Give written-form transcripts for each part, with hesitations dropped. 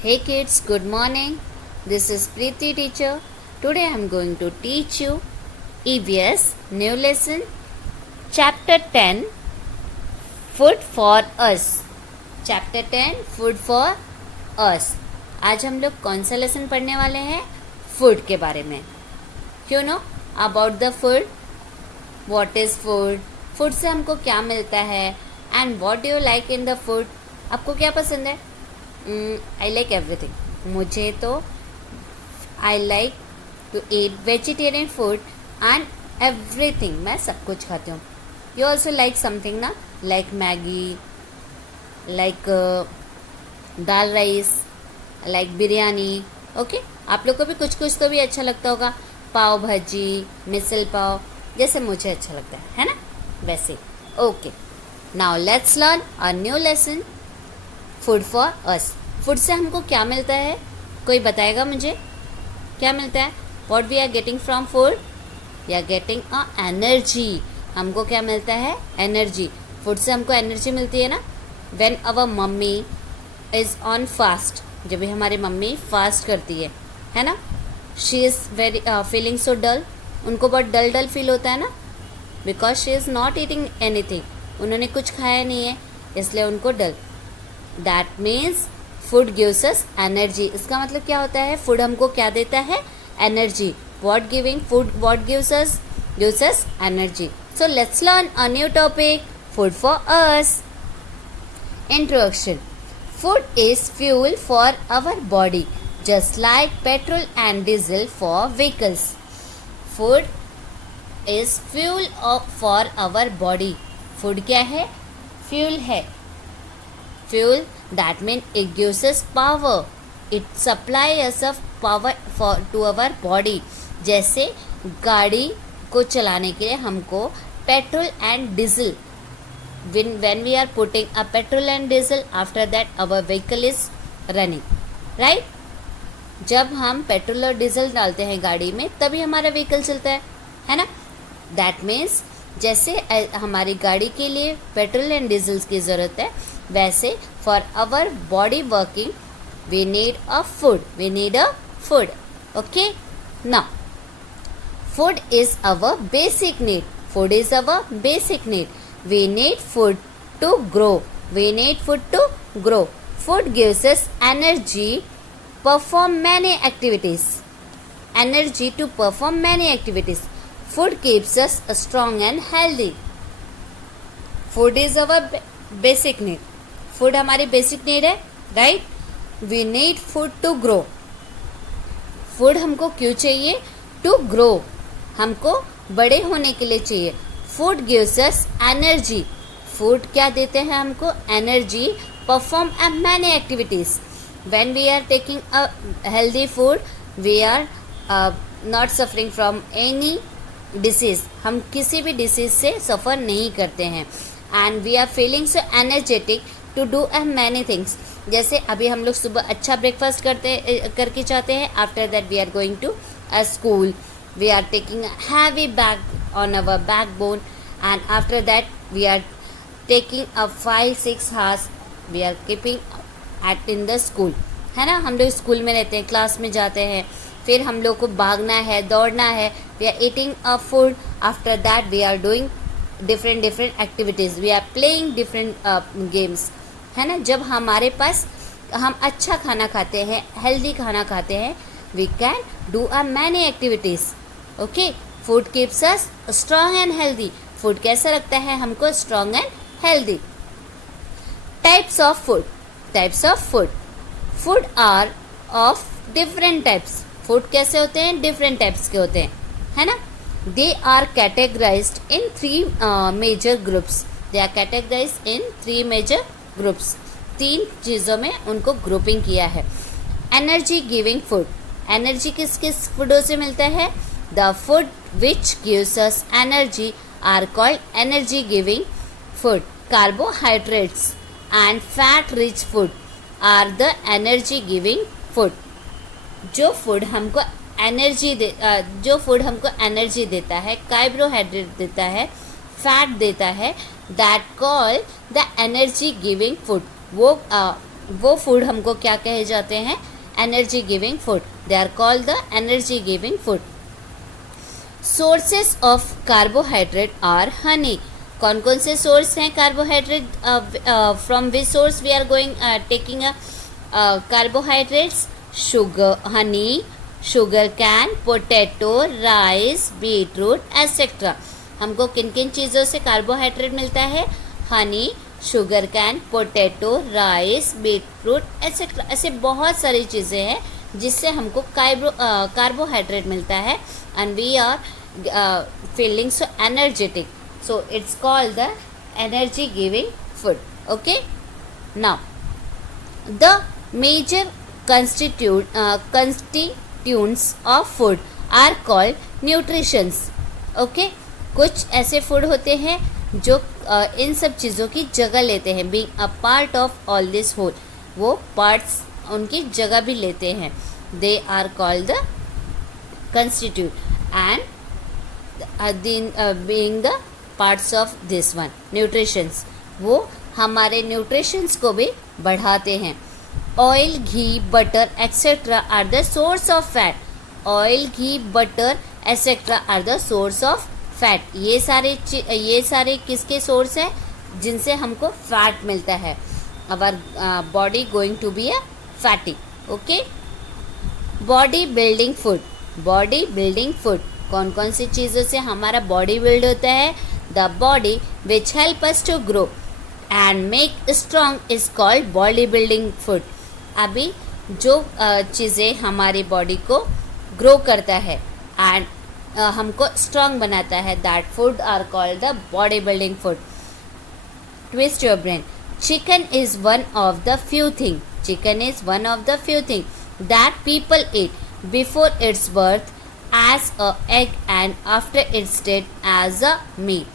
Hey kids, good morning. This is Preeti teacher. Today I am going to teach you EVS new lesson chapter 10 Food for Us. Chapter 10 Food for Us. आज हम लोग कौन सा lesson पढ़ने वाले हैं? Food के बारे में. क्यों know about the food? What is food? Food से हमको क्या मिलता है? And what do you like in the food? आपको क्या पसंद है? I like everything. मुझे तो I like to eat vegetarian food and everything. मैं सब कुछ खाती हूँ. यू ऑल्सो लाइक समथिंग ना, like Maggi, like dal rice, like biryani. Okay, आप लोग को भी कुछ कुछ तो भी अच्छा लगता होगा. पाव भाजी, मिसल पाव, जैसे मुझे अच्छा लगता है ना, वैसे. Okay, now let's learn a new lesson food for us. Food से हमको क्या मिलता है? कोई बताएगा मुझे क्या मिलता है? What we are getting from food? We are getting a energy. हमको क्या मिलता है? एनर्जी. फूड से हमको एनर्जी मिलती है ना. When our mummy is on fast, जब भी हमारी मम्मी फास्ट करती है ना, she is very feeling so dull. उनको बहुत डल डल फील होता है ना, because she is not eating anything. उन्होंने कुछ खाया नहीं है, इसलिए उनको dull. That means food gives us energy. इसका मतलब क्या होता है? फूड हमको क्या देता है? Energy. What giving food, what gives us energy. So let's learn a new topic, food for us. Introduction. Food is fuel for our body, just like petrol and diesel for vehicles. Food is fuel for our body. Food क्या है? Fuel है. Fuel, that means it gives us power. It supplies us of power to our body. जैसे गाड़ी को चलाने के लिए हमको petrol and diesel, when we are putting a petrol and diesel, after that our vehicle is running, right? जब हम petrol और डीजल डालते हैं गाड़ी में, तभी हमारा व्हीकल चलता है ना. दैट मीन्स जैसे हमारी गाड़ी के लिए पेट्रोल एंड डीजल की ज़रूरत है, वैसे for our body working we need a food. Okay, now food is our basic need. Food is our basic need. We need food to grow. Food gives us energy perform many activities. Food keeps us strong and healthy. Food is our basic need. Food हमारी basic need है, right? We need food to grow. Food हमको क्यों चाहिए? To grow. हमको बड़े होने के लिए चाहिए. Food gives us energy. Food क्या देते हैं हमको? Energy. Perform many activities. When we are taking a healthy food, we are not suffering from any disease. हम किसी भी डिसीज़ से सफ़र नहीं करते हैं. And we are feeling so energetic to do many things. जैसे अभी हम लोग सुबह अच्छा ब्रेकफास्ट करके चाहते हैं. After that we are going to a school. We are taking a heavy bag on our backbone. And after that we are taking a 5-6 hours we are keeping at in the school, है ना. हम लोग school में रहते हैं, class में जाते हैं, फिर हम लोग को भागना है, दौड़ना है. We are eating a food. After that we are doing different activities. We are playing different games, है ना. जब हमारे पास हम अच्छा खाना खाते हैं, हेल्दी खाना खाते हैं, we can do a many activities. Okay, food keeps us strong and healthy. फूड कैसा रखता है हमको? Strong and healthy. Types of food. Food are of different types. Food कैसे होते हैं? डिफरेंट टाइप्स के होते हैं, है ना. They are categorised in 3 major groups. तीन चीज़ों में उनको ग्रुपिंग किया है. Energy giving food. एनर्जी किस किस फूडों से मिलता है? The food which gives us energy are called energy giving food. Carbohydrates and fat rich food are the energy giving food. जो फूड हमको एनर्जी देता है, कार्बोहाइड्रेट देता है, फैट देता है, that call the energy giving food. वो वो फूड हमको क्या कहे जाते हैं? Energy giving food. They are called the energy giving food. Sources of carbohydrate are honey. कौन कौन से सोर्स हैं carbohydrate? From which source we are going taking carbohydrates? Sugar, honey, sugar cane, potato, rice, beetroot etcetera. हमको किन किन चीज़ों से carbohydrate मिलता है? Honey, sugar cane, potato, rice, beetroot etcetera. ऐसे बहुत सारी चीज़ें हैं जिससे हमको कार्बोहाइड्रेट मिलता है and we are feeling so energetic. So it's called the energy giving food. Okay, now the major constituents of food are called nutritions. Okay, कुछ ऐसे फूड होते हैं जो इन सब चीज़ों की जगह लेते हैं. being a part of all this whole, वो पार्ट्स उनकी जगह भी लेते हैं. they are called the constituent and being the parts of this one nutritions. वो हमारे न्यूट्रिशंस को भी बढ़ाते हैं. Oil, ghee, butter etcetera are the source of fat. Oil, ghee, butter etcetera are the source of fat. ये सारे किसके सोर्स है? जिनसे हमको फैट मिलता है. Our body going to be a fatty. Okay, body building food. Body building food, कौन कौन सी चीज़ों से हमारा बॉडी बिल्ड होता है? The body which help us to grow and make strong is called body building food. अभी जो चीज़ें हमारी बॉडी को ग्रो करता है एंड हमको स्ट्रॉन्ग बनाता है, that food are called the body building food. Twist your brain. Chicken is one of the few thing. Chicken is one of the few thing that people eat before its birth as a egg and after its death as a meat.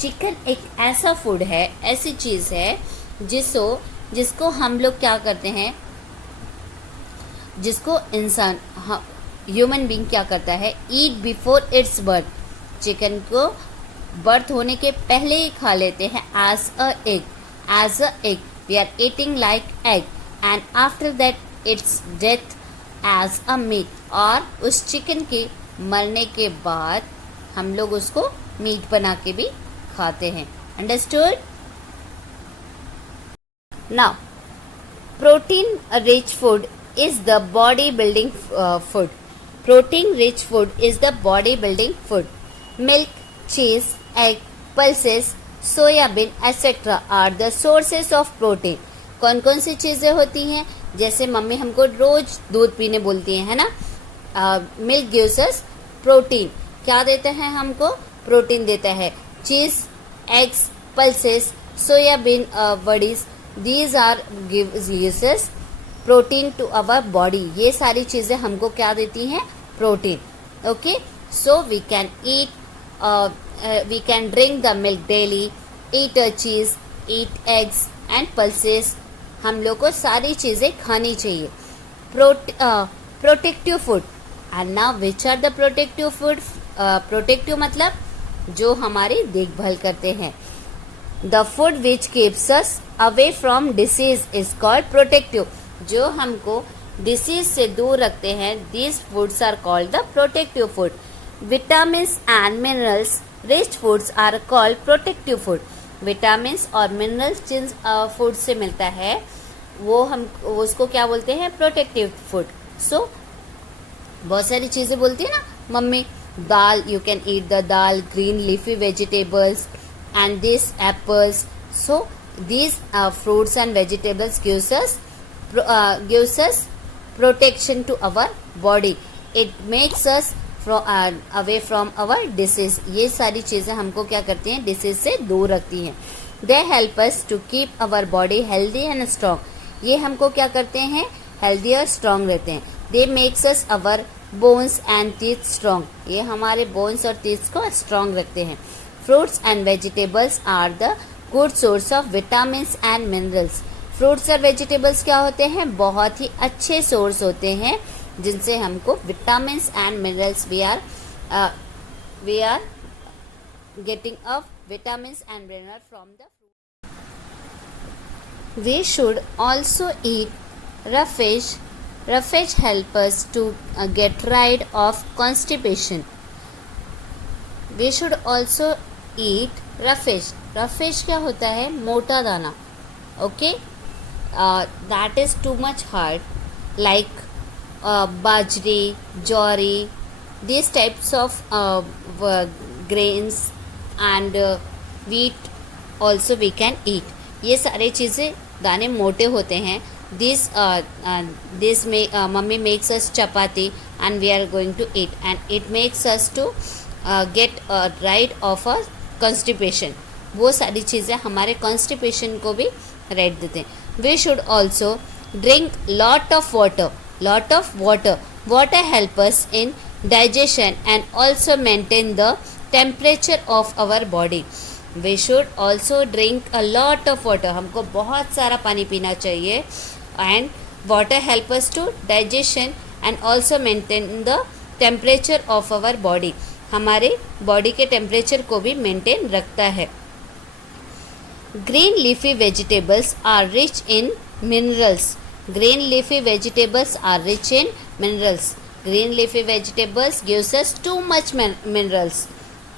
Chicken एक ऐसा food है, ऐसी चीज़ है जिसको हम लोग क्या करते हैं, जिसको इंसान ह्यूमन बीइंग क्या करता है? Eat before its birth. Chicken को बर्थ होने के पहले ही खा लेते हैं. As a egg we are eating like egg and after that its death as a meat. और उस चिकन के मरने के बाद हम लोग उसको मीट बना के भी खाते हैं. Understood? Now protein rich food is the body building food. Protein rich food is the body building food. Milk, cheese, egg, pulses, soybean etcetera are the sources of protein. कौन कौन सी चीज़ें होती हैं? जैसे मम्मी हमको रोज दूध पीने बोलती है ना. Milk gives us protein. क्या देता है हमको? प्रोटीन देता है. चीज, एग्स, पल्सेस, सोयाबीन वड़ीज, these are gives us protein to our body. ये सारी चीज़ें हमको क्या देती हैं? Protein. Okay, so we can eat, we can drink the milk daily, eat a cheese, eat eggs and pulses. हम लोग को सारी चीज़ें खानी चाहिए. Protective food. And now which are the protective food? Protective मतलब जो हमारी देखभाल करते हैं. The food which keeps us away from disease is called protective. जो हमको डिसीज से दूर रखते हैं, these foods are called the protective food. Vitamins and minerals rich foods are called protective food. Vitamins और मिनरल्स जिन फूड से मिलता है वो उसको क्या बोलते हैं? Protective food. सो बहुत सारी चीज़ें बोलती है ना mummy. Dal, you can eat the dal, green leafy vegetables and this apples. So these fruits and vegetables gives us protection to our body. It makes us away from our disease. ये सारी चीज़ें हमको क्या करती हैं? Disease से दूर रखती हैं. They help us to keep our body healthy and strong. ये हमको क्या करते हैं? हेल्दी और स्ट्रांग रहते हैं. They makes us our bones and teeth strong. ये हमारे बोन्स और टीथ को स्ट्रांग रखते हैं. Fruits and vegetables are the good source of vitamins and minerals. Fruits और वेजिटेबल्स क्या होते हैं? बहुत ही अच्छे सोर्स होते हैं जिनसे हमको vitamins and minerals we are getting a vitamins and mineral from the fruit. We should also eat rough fish. Rough fish help us to get rid of constipation. We should also eat rough fish. Rough fish क्या होता है? मोटा दाना. Okay, that is too much hard. Like bajri, jowari, these types of grains and wheat also we can eat. ये सारे चीज़ें दाने मोटे होते हैं. This mummy makes us chapati and we are going to eat, and it makes us to get rid of a constipation. वो सारी चीज़ें हमारे constipation को भी right देते हैं. We should also drink lot of water. Water help us in digestion and also maintain the temperature of our body. We should also drink a lot of water. हमको बहुत सारा पानी पीना चाहिए. And water help us to digestion and also maintain the temperature of our body. हमारे body के temperature को भी मेंटेन रखता है. Green leafy vegetables are rich in minerals. Green leafy vegetables are rich in minerals. Green leafy vegetables gives us too much minerals.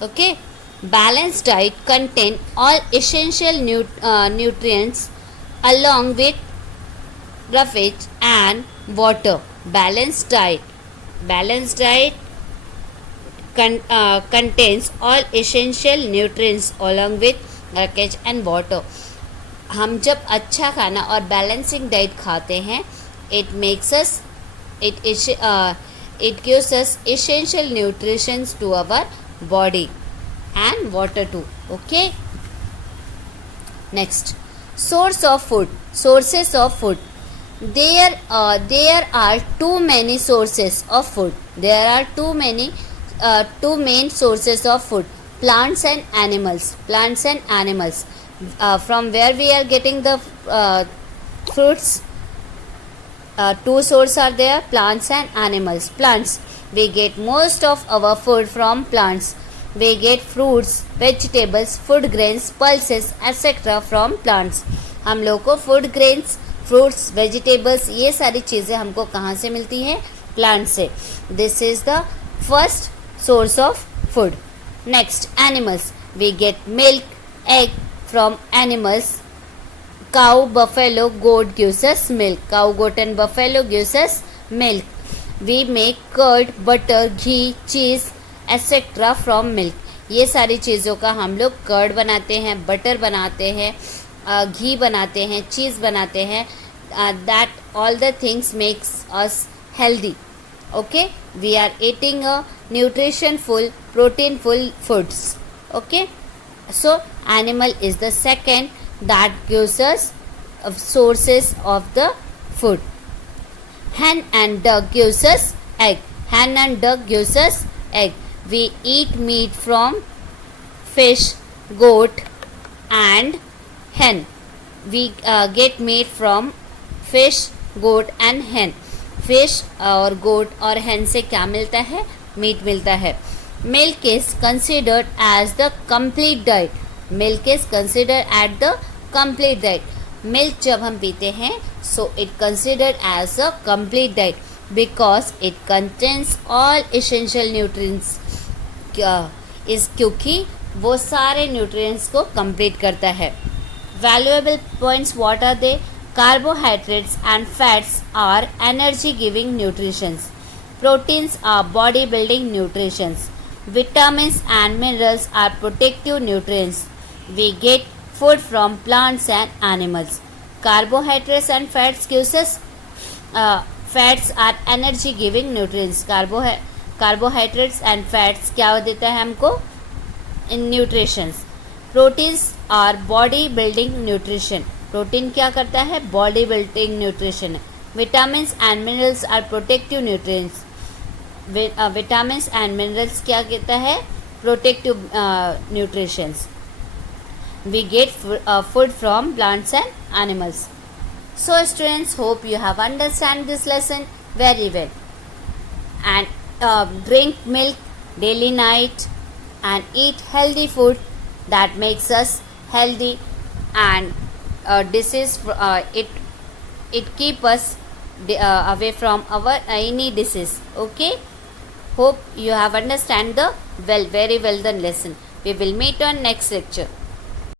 Okay. Balanced diet contain all essential nutrients along with roughage and water. Balanced diet contains all essential nutrients along with roughage and water. हम जब अच्छा खाना और balancing diet खाते हैं, it makes us it gives us essential nutrients to our body and water too. Okay. Next, sources of food. There are too many sources of food. There are two main sources of food: plants and animals. From where we are getting the fruits? Two sources are there: plants and animals. Plants, we get most of our food from plants. We get fruits, vegetables, food grains, pulses, etc. from plants. हम लोग को food grains, fruits, vegetables, ये सारी चीज़ें हमको कहाँ से मिलती हैं? प्लांट से. This is the first source of food. Next, animals. We get milk, egg from animals. Cow, buffalo, goat gives us milk. Cow, goat and buffalo gives us milk. We make curd, butter, ghee, cheese, etc. from milk. ये सारी चीज़ों का हम लोग curd बनाते हैं, butter बनाते हैं, घी बनाते हैं, चीज़ बनाते हैं. That all the things makes us healthy. Okay, we are eating a nutrition-full, protein-full foods. Okay. So animal is the second that gives us sources of the food. Hen and duck gives us egg. Hen and duck gives us egg. We eat meat from fish, goat and hen. We get meat from fish, goat and hen. Fish और goat और hen से क्या मिलता है? Meet मिलता है. Milk is considered as the complete diet. Milk is considered as the complete diet. Milk जब हम पीते हैं, so it considered as a complete diet because it contains all essential nutrients. क्योंकि वो सारे nutrients को complete करता है. Valuable points, what are they? Carbohydrates and fats are energy giving nutritions. Proteins are body building nutritions. Vitamins and minerals are protective nutrients. We get food from plants and animals. Carbohydrates and fats gives us fats are energy giving nutrients. Carbohydrates and fats क्या देता है हमको? In nutritions. Proteins are body building nutrition. Protein क्या करता है? Body building nutrition. Vitamins and minerals are protective nutrients. Vitamins and minerals क्या कहता है? Protective nutritions. We get food from plants and animals. So students, hope you have understand this lesson very well. And drink milk daily night and eat healthy food that makes us healthy, and disease. It keep us away from our any disease. Okay. Hope you have understand the very well the lesson. We will meet on next lecture.